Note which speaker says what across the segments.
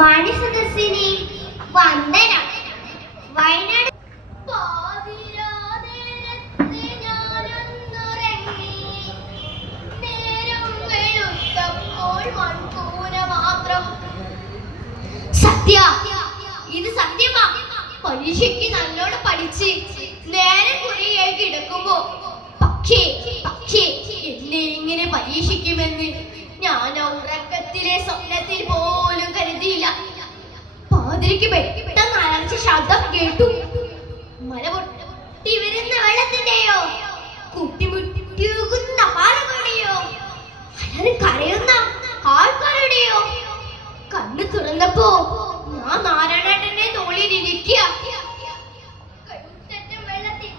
Speaker 1: മാന്യസദസ്സിനെ വന്ദനം. വയനാട്. സത്യ ഇത് സത്യമാ. പരീക്ഷയ്ക്ക് നല്ലോണം പഠിച്ച് നേരെ കുറിയായി കിടക്കുമ്പോ പക്ഷേ പക്ഷേ എന്നെ ഇങ്ങനെ പരീക്ഷിക്കുമെന്ന് ഞാൻ ഉറക്കത്തിലെ സ്വപ്നത്തിൽ പോലും കരുതിയില്ല. പാതിരിക്ക് പെട്ടെന്ന് അലർച്ച ശബ്ദം കേട്ടു. മല പൊട്ടി വരുന്ന വെള്ളത്തിന്റെയോ? കുട്ടിമുട്ടിയുകുന്ന പാറകളുടെയോ? അല്ലാതെ കരയുന്ന ആൾക്കാരുടെയോ? കണ്ണു തുറന്നപ്പോ ഞാൻ നാരായണേട്ടന്റെ തോളിൽ ഇരിക്കുക. കഴുത്തറ്റം വെള്ളത്തിൽ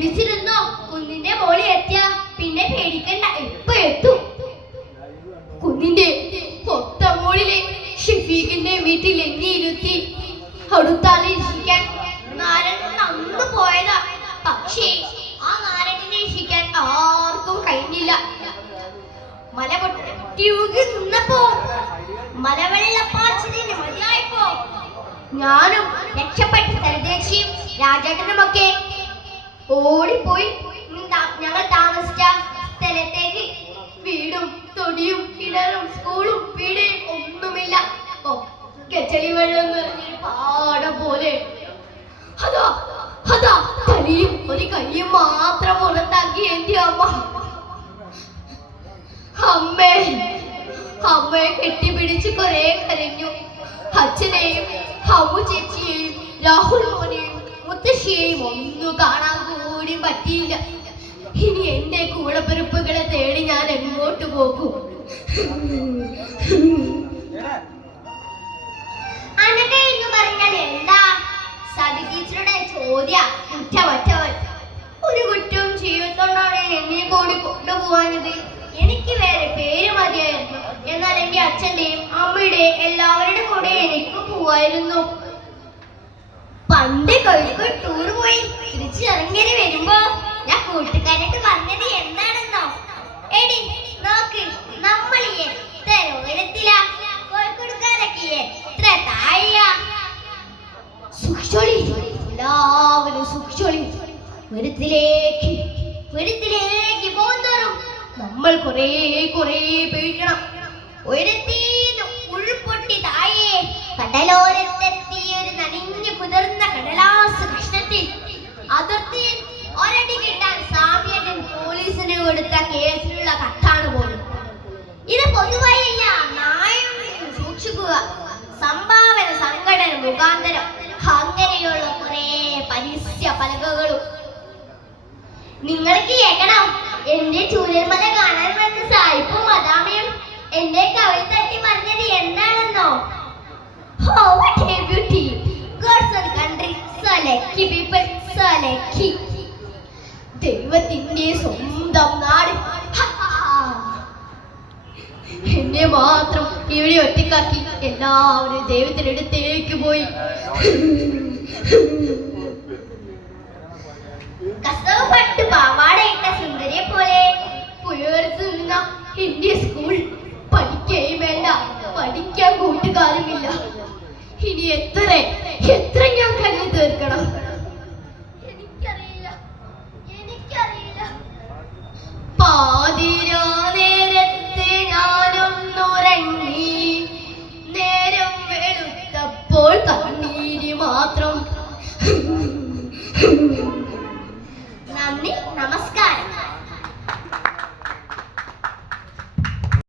Speaker 1: പിടിച്ചിരുന്നോ? കുന്നിന്റെ മോളി എത്തിയ. പിന്നെ പേടിക്കണ്ട ഇപ്പൊ എത്തും? കുന്നിന്റെ കൊത്ത മോളിലെ ഷിഫീഖിന്റെ വീട്ടിൽ എങ്ങിയിരുത്തി? അടുത്താളെ രക്ഷിക്കാൻ നാരൻ അന്ന് പോയതാ. പക്ഷേ ആ നാരനെ രക്ഷിക്കാൻ ആർക്കും കഴിഞ്ഞില്ല. മല പൊട്ടിയുകി നിന്നപ്പോ മലവെള്ളപ്പാച്ചതിന് മതിയായപ്പോ ഞാനും രക്ഷപ്പെട്ട സരദേശിയും രാജേട്ടനുമൊക്കെ ഓടിപ്പോയി. ഞങ്ങൾ താമസിച്ച സ്ഥലത്തേക്ക് വീടും തൊടിയും കിണറും സ്കൂളും വീടും ഒന്നുമില്ല. ഒക്കെ പാട പോലെ. മാത്രം അമ്മ. കുറെ അച്ഛനെയും അമ്മു ചേച്ചിയെയും രാഹുൽ മോനെയും മുത്തശ്ശിയെയും ഒന്നും കാണാൻ കൂടി പറ്റിയില്ല. ഇനി എന്റെ കൂടപ്പിറപ്പുകളെ തേടി ഞാൻ എങ്ങോട്ട് പോകും? അനക എന്ന് പറഞ്ഞാൽ എന്താ? സതി ടീച്ചറുടെ ചോദ്യ. കുറ്റമറ്റവൻ ഒരു കുറ്റവും ചെയ്യുന്നോണ്ടാണ് എന്നെ കൂടി കൊണ്ടുപോകാനത് എനിക്ക് വേറെ പേര് മതിയായിരുന്നു. എന്നാൽ എന്റെ അച്ഛന്റെയും അമ്മയുടെയും എല്ലാവരുടെ കൂടെ എനിക്ക് പോവായിരുന്നു. പണ്ട് കോഴിക്കോട് ടൂർ പോയി. തിരിച്ചു ഇറങ്ങി വരുമ്പോ ഞാൻ കൂട്ടുകാരായിട്ട് പറഞ്ഞത് എന്താണെന്നോ? എടി നോക്ക് നമ്മൾ എത്ര ഉയരത്തിലാ. നമ്മൾ കുറേ കുറേ ഉൾപ്പൊട്ടി താഴെ കടലോരത്തെത്തി കേസിലുള്ള കത്താണ് പോലും. ഇത് പൊതുവായില്ല നായും സൂക്ഷിക്കുക സംഭാവന സംഘടന മുഖാന്തരം അങ്ങനെയുള്ള കുറെ പരസ്യ പലകകളും. നിങ്ങൾക്ക് കേൾക്കണം എന്റെ ചൂരന്മല കാണാൻ വന്ന സായിപ്പും മദാമയും എന്റെ കവിൾ തട്ടി പറഞ്ഞത് എന്താണെന്നോ? people, so lucky. ദൈവത്തിന്റെ സ്വന്തം നാട് എന്നെ മാത്രം ഇവിടെ ഒറ്റക്കാക്കി. എല്ലാവരും ദൈവത്തിന്റെ അടുത്തേക്ക് പോയി. പഠിക്കുകയും വേണ്ട. പഠിക്കാൻ കൂട്ടുകാരുമില്ല. ഇനി എത്ര എത്ര